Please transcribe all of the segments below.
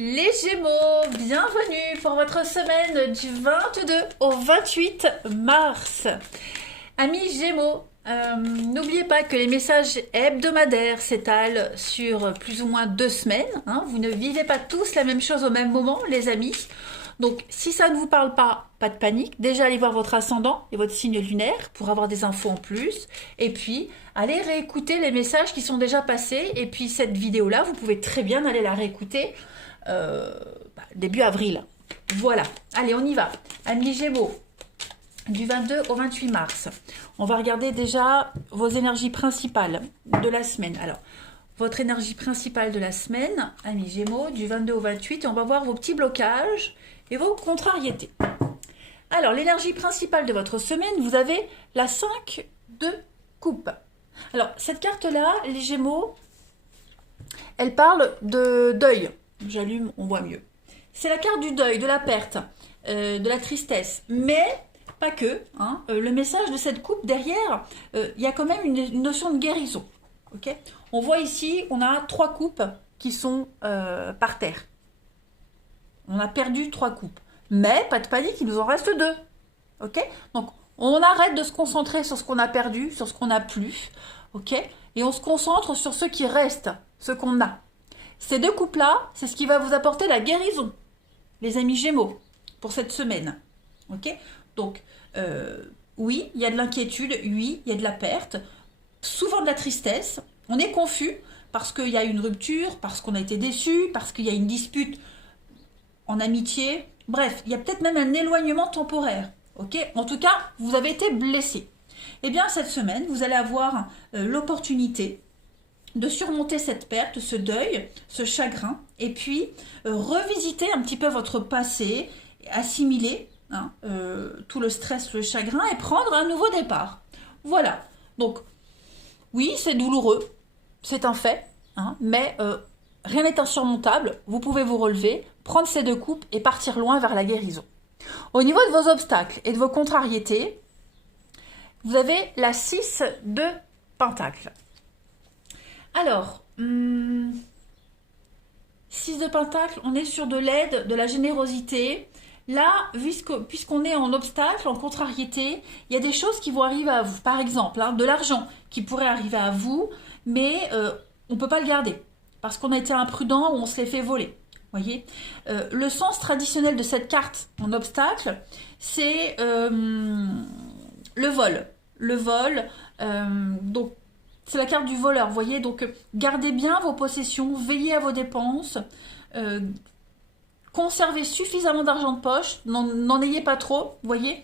Les Gémeaux, bienvenue pour votre semaine du 22 au 28 mars. Amis Gémeaux, n'oubliez pas que les messages hebdomadaires s'étalent sur plus ou moins 2 semaines. Vous ne vivez pas tous la même chose au même moment, les amis. Donc, si ça ne vous parle pas, pas de panique. Déjà, allez voir votre ascendant et votre signe lunaire pour avoir des infos en plus. Et puis, allez réécouter les messages qui sont déjà passés. Et puis, cette vidéo-là, vous pouvez très bien aller la réécouter début avril. Voilà. Allez, on y va. Amis Gémeaux, du 22 au 28 mars. On va regarder déjà vos énergies principales de la semaine. Alors, votre énergie principale de la semaine, amis Gémeaux, du 22 au 28, et on va voir vos petits blocages et vos contrariétés. Alors, l'énergie principale de votre semaine, vous avez la 5 de coupe. Alors, cette carte-là, les Gémeaux, elle parle de deuil. J'allume, on voit mieux. C'est la carte du deuil, de la perte, de la tristesse. Mais pas que. Le message de cette coupe, derrière, il y a quand même une notion de guérison. Okay, on voit ici, on a 3 coupes qui sont par terre. On a perdu 3 coupes. Mais, pas de panique, il nous en reste 2. Okay, donc, on arrête de se concentrer sur ce qu'on a perdu, sur ce qu'on n'a plus. Okay, et on se concentre sur ce qui reste, ce qu'on a. Ces 2 coupes-là, c'est ce qui va vous apporter la guérison, les amis Gémeaux, pour cette semaine. Okay, donc, oui, il y a de l'inquiétude, oui, il y a de la perte, souvent de la tristesse. On est confus parce qu'il y a une rupture, parce qu'on a été déçu, parce qu'il y a une dispute en amitié. Bref, il y a peut-être même un éloignement temporaire. Okay, en tout cas, vous avez été blessé. Eh bien, cette semaine, vous allez avoir l'opportunité de surmonter cette perte, ce deuil, ce chagrin, et puis revisiter un petit peu votre passé, assimiler tout le stress, le chagrin, et prendre un nouveau départ. Voilà. Donc, oui, c'est douloureux, c'est un fait, mais rien n'est insurmontable. Vous pouvez vous relever, prendre ces 2 coupes et partir loin vers la guérison. Au niveau de vos obstacles et de vos contrariétés, vous avez la 6 de Pentacles. Alors, 6 de Pentacle, on est sur de l'aide, de la générosité. Là, puisqu'on est en obstacle, en contrariété, il y a des choses qui vont arriver à vous. Par exemple, de l'argent qui pourrait arriver à vous, mais on ne peut pas le garder. Parce qu'on a été imprudent ou on se l'est fait voler. Voyez, le sens traditionnel de cette carte en obstacle, c'est le vol. Le vol, donc, c'est la carte du voleur, vous voyez, donc gardez bien vos possessions, veillez à vos dépenses, conservez suffisamment d'argent de poche, n'en ayez pas trop, vous voyez.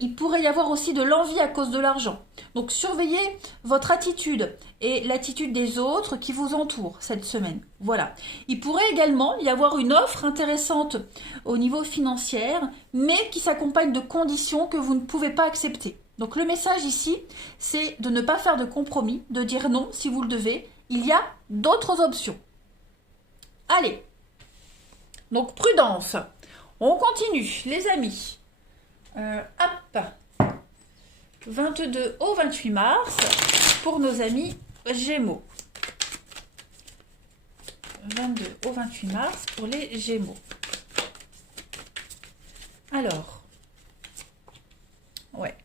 Il pourrait y avoir aussi de l'envie à cause de l'argent. Donc surveillez votre attitude et l'attitude des autres qui vous entourent cette semaine. Voilà. Il pourrait également y avoir une offre intéressante au niveau financier, mais qui s'accompagne de conditions que vous ne pouvez pas accepter. Donc le message ici, c'est de ne pas faire de compromis, de dire non si vous le devez. Il y a d'autres options. Allez, donc prudence. On continue, les amis. Hop, 22 au 28 mars pour nos amis Gémeaux. 22 au 28 mars pour les Gémeaux. Alors, ouais.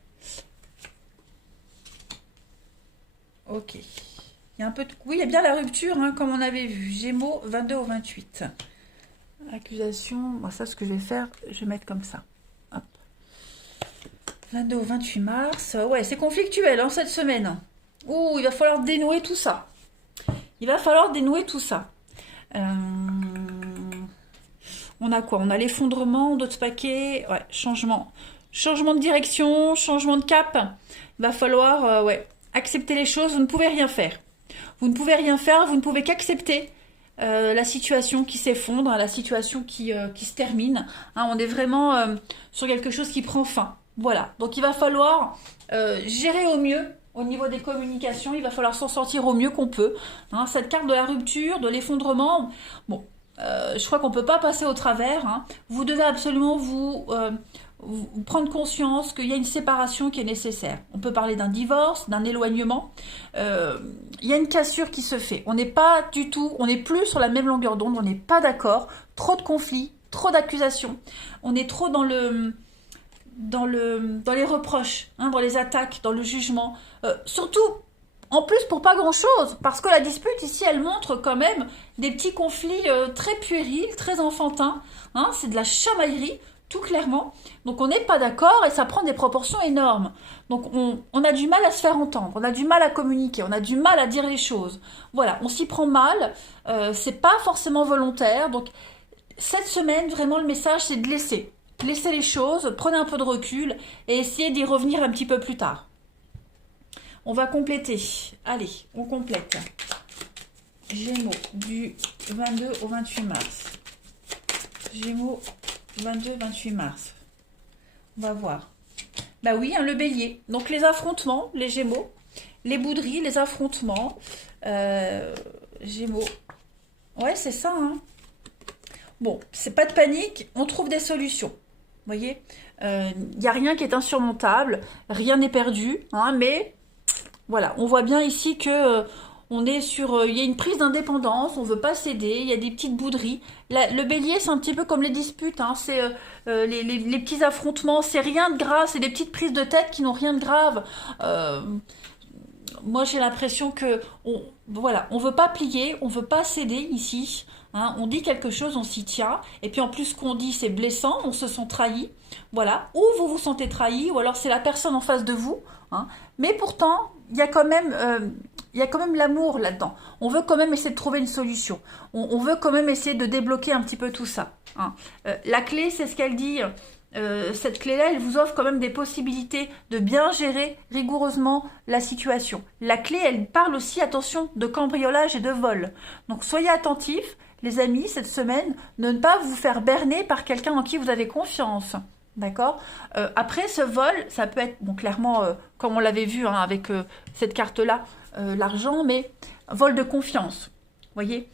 Ok. Il y a un peu de... Oui, il y a bien la rupture, comme on avait vu. Gémeaux, 22 au 28. Accusation. Bon, ça, ce que je vais faire, je vais mettre comme ça. Hop. 22 au 28 mars. Ouais, c'est conflictuel cette semaine. Ouh, il va falloir dénouer tout ça. Il va falloir dénouer tout ça. On a quoi? On a l'effondrement, d'autres paquets. Ouais, changement. Changement de direction, changement de cap. Il va falloir, accepter les choses. Vous ne pouvez rien faire. Vous ne pouvez rien faire. Vous ne pouvez qu'accepter la situation qui s'effondre, la situation qui se termine. On est vraiment sur quelque chose qui prend fin. Voilà. Donc, il va falloir gérer au mieux au niveau des communications. Il va falloir s'en sortir au mieux qu'on peut. Cette carte de la rupture, de l'effondrement, bon, Je crois qu'on ne peut pas passer au travers, hein. Vous devez absolument vous prendre conscience qu'il y a une séparation qui est nécessaire. On peut parler d'un divorce, d'un éloignement. Il y a une cassure qui se fait. On n'est pas du tout, on n'est plus sur la même longueur d'onde, on n'est pas d'accord. Trop de conflits, trop d'accusations. On est trop dans les reproches, hein, dans les attaques, dans le jugement. Surtout, en plus, pour pas grand-chose, parce que la dispute ici, elle montre quand même des petits conflits très puérils, très enfantins. Hein, c'est de la chamaillerie, tout clairement. Donc on n'est pas d'accord et ça prend des proportions énormes. Donc on a du mal à se faire entendre, on a du mal à communiquer, on a du mal à dire les choses. Voilà, on s'y prend mal, c'est pas forcément volontaire. Donc cette semaine, vraiment, le message, c'est de laisser. Laissez les choses, prenez un peu de recul et essayez d'y revenir un petit peu plus tard. On va compléter. Allez, on complète. Gémeaux du 22 au 28 mars. Gémeaux 22-28 mars. On va voir. Bah oui, hein, le bélier. Donc les affrontements, les gémeaux, les bouderies, les affrontements. Gémeaux. Ouais, c'est ça, hein. Bon, c'est pas de panique, on trouve des solutions. Vous voyez, il n'y a rien qui est insurmontable, rien n'est perdu, hein, mais voilà, on voit bien ici que on est sur, il y a une prise d'indépendance, on veut pas céder, il y a des petites bouderies. Le bélier, c'est un petit peu comme les disputes, hein, c'est les petits affrontements, c'est rien de grave, c'est des petites prises de tête qui n'ont rien de grave. Moi, j'ai l'impression que voilà, on veut pas plier, on veut pas céder ici. Hein, on dit quelque chose, on s'y tient. Et puis en plus, ce qu'on dit, c'est blessant, on se sent trahi. Voilà, ou vous vous sentez trahi, ou alors c'est la personne en face de vous. Hein. Mais pourtant, il y a quand même l'amour là-dedans. On veut quand même essayer de trouver une solution. On veut quand même essayer de débloquer un petit peu tout ça. Hein. La clé, c'est ce qu'elle dit. Cette clé-là, elle vous offre quand même des possibilités de bien gérer rigoureusement la situation. La clé, elle parle aussi, attention, de cambriolage et de vol. Donc soyez attentifs, les amis, cette semaine, de ne pas vous faire berner par quelqu'un en qui vous avez confiance. D'accord. Après, ce vol, ça peut être, bon, clairement, comme on l'avait vu hein, avec cette carte-là, l'argent, mais vol de confiance. Vous voyez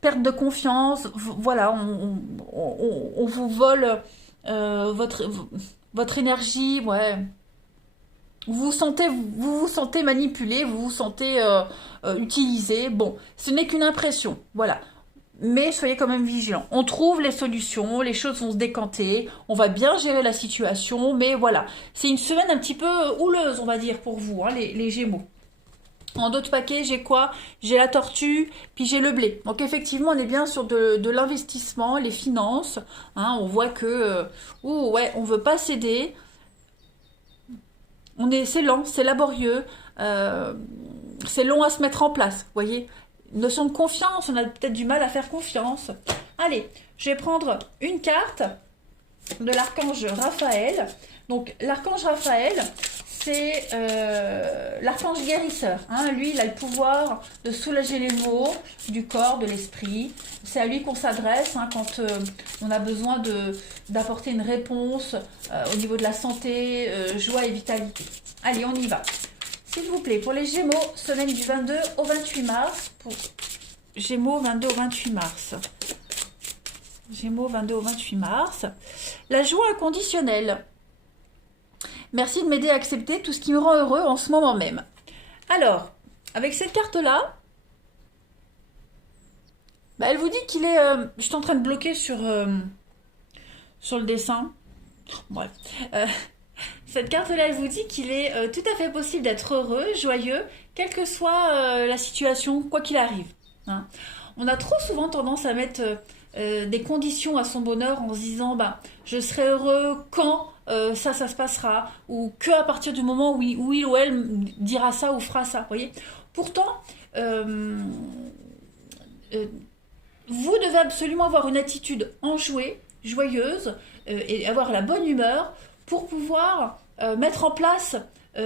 perte de confiance, voilà, on vous vole votre énergie, ouais. Vous vous sentez manipulé, vous vous sentez utilisé. Bon, ce n'est qu'une impression, voilà. Mais soyez quand même vigilants. On trouve les solutions, les choses vont se décanter, on va bien gérer la situation, mais voilà. C'est une semaine un petit peu houleuse, on va dire, pour vous, hein, les Gémeaux. En d'autres paquets, j'ai quoi? J'ai la tortue, puis j'ai le blé. Donc effectivement, on est bien sur de l'investissement, les finances. Hein, on voit que, ouais, on veut pas céder. C'est lent, c'est laborieux, c'est long à se mettre en place. Vous voyez, une notion de confiance, on a peut-être du mal à faire confiance. Allez, je vais prendre une carte de l'archange Raphaël. Donc l'archange Raphaël, c'est l'archange guérisseur. Hein. Lui, il a le pouvoir de soulager les maux du corps, de l'esprit. C'est à lui qu'on s'adresse hein, quand on a besoin d'apporter une réponse au niveau de la santé, joie et vitalité. Allez, on y va. S'il vous plaît, pour les Gémeaux, semaine du 22 au 28 mars. Pour Gémeaux, 22 au 28 mars. Gémeaux, 22 au 28 mars. La joie inconditionnelle. Merci de m'aider à accepter tout ce qui me rend heureux en ce moment même. Alors, avec cette carte-là, bah, elle vous dit qu'il est... je suis en train de bloquer sur le dessin. Bref. Cette carte-là, elle vous dit qu'il est tout à fait possible d'être heureux, joyeux, quelle que soit la situation, quoi qu'il arrive. Hein. On a trop souvent tendance à mettre des conditions à son bonheur en se disant bah, je serai heureux quand ça se passera, ou que à partir du moment où il ou elle dira ça ou fera ça. Voyez. Pourtant, vous devez absolument avoir une attitude enjouée, joyeuse, et avoir la bonne humeur pour pouvoir mettre en place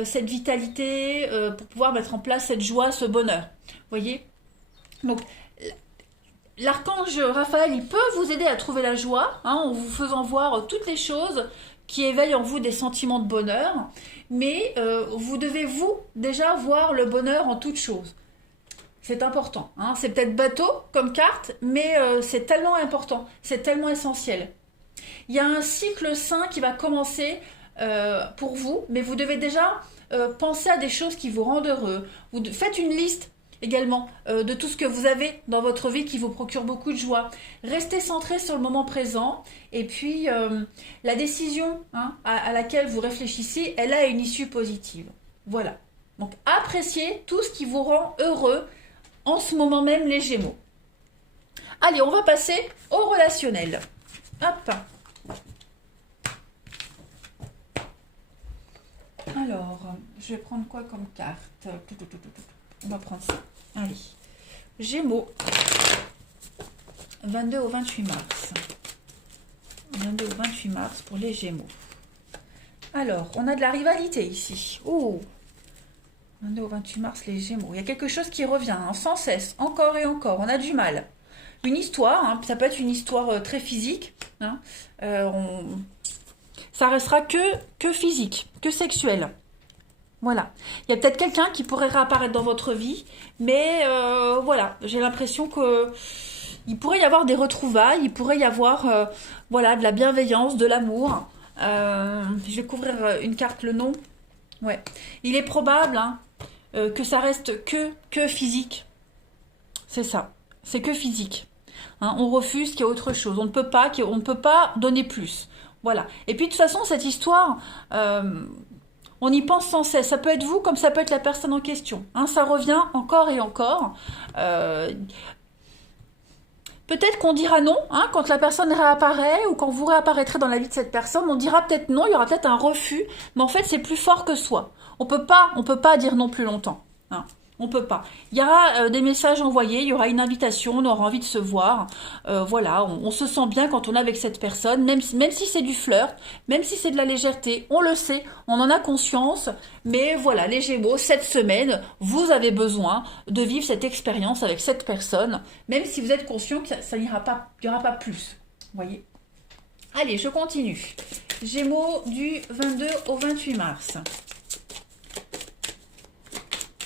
cette vitalité, pour pouvoir mettre en place cette joie, ce bonheur. Voyez. Donc, l'archange Raphaël, il peut vous aider à trouver la joie, hein, en vous faisant voir toutes les choses qui éveillent en vous des sentiments de bonheur, mais vous devez, vous, déjà voir le bonheur en toutes choses. C'est important. Hein. C'est peut-être bateau comme carte, mais c'est tellement important, c'est tellement essentiel. Il y a un cycle sain qui va commencer pour vous, mais vous devez déjà penser à des choses qui vous rendent heureux. Faites une liste également de tout ce que vous avez dans votre vie qui vous procure beaucoup de joie. Restez centré sur le moment présent et puis la décision hein, à laquelle vous réfléchissez, elle a une issue positive. Voilà. Donc appréciez tout ce qui vous rend heureux en ce moment même les Gémeaux. Allez, on va passer au relationnel. Hop. Alors, je vais prendre quoi comme carte? On va prendre ça. Allez. Gémeaux. 22 au 28 mars. 22 au 28 mars pour les Gémeaux. Alors, on a de la rivalité ici. Oh, 22 au 28 mars, les Gémeaux. Il y a quelque chose qui revient hein, sans cesse, encore et encore. On a du mal. Une histoire, hein, ça peut être une histoire très physique. Hein, ça restera que physique, que sexuel. Voilà. Il y a peut-être quelqu'un qui pourrait réapparaître dans votre vie, mais voilà, j'ai l'impression que il pourrait y avoir des retrouvailles, il pourrait y avoir voilà, de la bienveillance, de l'amour. Je vais couvrir une carte, le nom. Ouais. Il est probable hein, que ça reste que physique. C'est ça. C'est que physique. Hein, on refuse qu'il y ait autre chose. On ne peut pas donner plus. Voilà. Et puis de toute façon, cette histoire, on y pense sans cesse. Ça peut être vous comme ça peut être la personne en question. Hein, ça revient encore et encore. Peut-être qu'on dira non, hein, quand la personne réapparaît ou quand vous réapparaîtrez dans la vie de cette personne, on dira peut-être non, il y aura peut-être un refus, mais en fait c'est plus fort que soi. On peut pas dire non plus longtemps. Hein. On peut pas. Il y aura des messages envoyés, il y aura une invitation, on aura envie de se voir. Voilà, on se sent bien quand on est avec cette personne, même si c'est du flirt, même si c'est de la légèreté, on le sait, on en a conscience. Mais voilà, les Gémeaux, cette semaine, vous avez besoin de vivre cette expérience avec cette personne, même si vous êtes conscient que ça n'ira pas, qu'il n'y aura pas plus. Voyez. Allez, je continue. Gémeaux du 22 au 28 mars.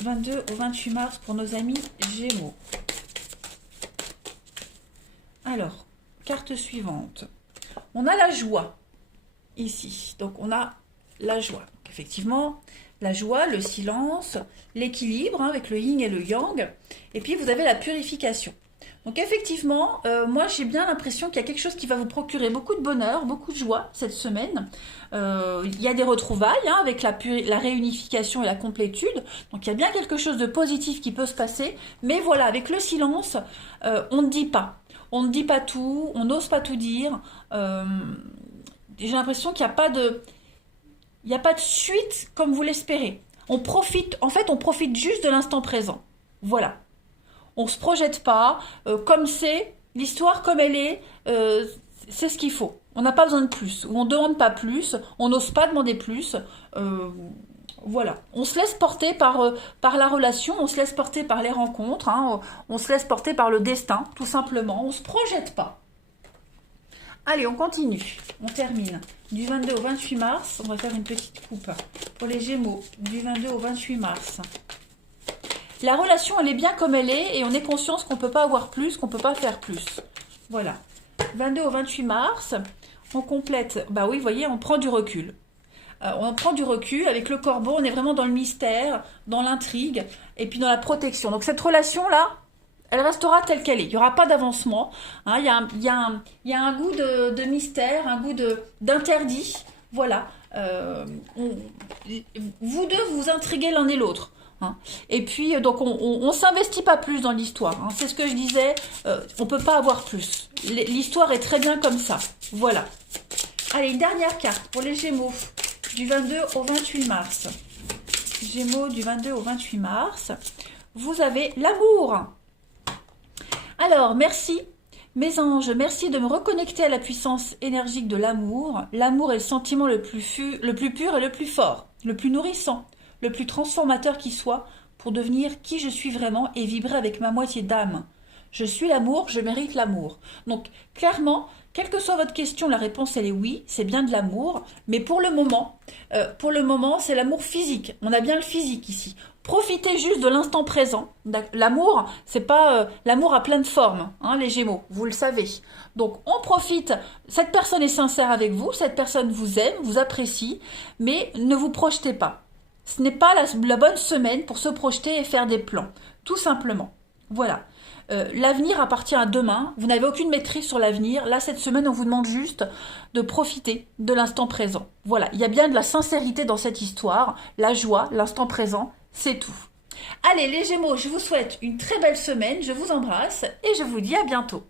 22 au 28 mars pour nos amis Gémeaux. Alors, carte suivante. On a la joie ici. Donc, on a la joie. Donc, effectivement, la joie, le silence, l'équilibre hein, avec le yin et le yang. Et puis, vous avez la purification. Donc, effectivement, moi, j'ai bien l'impression qu'il y a quelque chose qui va vous procurer beaucoup de bonheur, beaucoup de joie cette semaine. Il y a des retrouvailles hein, avec la réunification et la complétude. Donc, il y a bien quelque chose de positif qui peut se passer. Mais voilà, avec le silence, on ne dit pas. On ne dit pas tout, on n'ose pas tout dire. J'ai l'impression qu'il n'y a pas de... Il n'y a pas de suite comme vous l'espérez. On profite juste de l'instant présent. Voilà. On ne se projette pas, comme c'est, l'histoire comme elle est, c'est ce qu'il faut. On n'a pas besoin de plus, ou on ne demande pas plus, on n'ose pas demander plus. Voilà. On se laisse porter par la relation, on se laisse porter par les rencontres, hein, on se laisse porter par le destin, tout simplement. On ne se projette pas. Allez, on continue. On termine. Du 22 au 28 mars, on va faire une petite coupe. Pour les Gémeaux, du 22 au 28 mars. La relation, elle est bien comme elle est et on est conscience qu'on ne peut pas avoir plus, qu'on ne peut pas faire plus. Voilà. 22 au 28 mars, on complète. Bah oui, vous voyez, on prend du recul. On prend du recul. Avec le corbeau, on est vraiment dans le mystère, dans l'intrigue et puis dans la protection. Donc cette relation-là, elle restera telle qu'elle est. Il n'y aura pas d'avancement. Hein, il y a un goût de mystère, un goût d'interdit. Voilà. Vous deux, vous intriguez l'un et l'autre. Hein. Et puis, donc, on s'investit pas plus dans l'histoire. Hein. C'est ce que je disais, on peut pas avoir plus. L'histoire est très bien comme ça. Voilà. Allez, une dernière carte pour les Gémeaux, du 22 au 28 mars. Gémeaux, du 22 au 28 mars. Vous avez l'amour. Alors, merci, mes anges, merci de me reconnecter à la puissance énergique de l'amour. L'amour est le sentiment le plus pur et le plus fort, le plus nourrissant, le plus transformateur qui soit, pour devenir qui je suis vraiment et vibrer avec ma moitié d'âme. Je suis l'amour, je mérite l'amour. Donc, clairement, quelle que soit votre question, la réponse, elle est oui, c'est bien de l'amour. Mais pour le moment, c'est l'amour physique. On a bien le physique ici. Profitez juste de l'instant présent. L'amour, c'est pas l'amour a plein de formes, hein, les Gémeaux, vous le savez. Donc on profite, cette personne est sincère avec vous, cette personne vous aime, vous apprécie, mais ne vous projetez pas. Ce n'est pas la bonne semaine pour se projeter et faire des plans, tout simplement. Voilà. L'avenir appartient à demain, vous n'avez aucune maîtrise sur l'avenir. Là, cette semaine, on vous demande juste de profiter de l'instant présent. Voilà, il y a bien de la sincérité dans cette histoire, la joie, l'instant présent, c'est tout. Allez, les Gémeaux, je vous souhaite une très belle semaine, je vous embrasse et je vous dis à bientôt.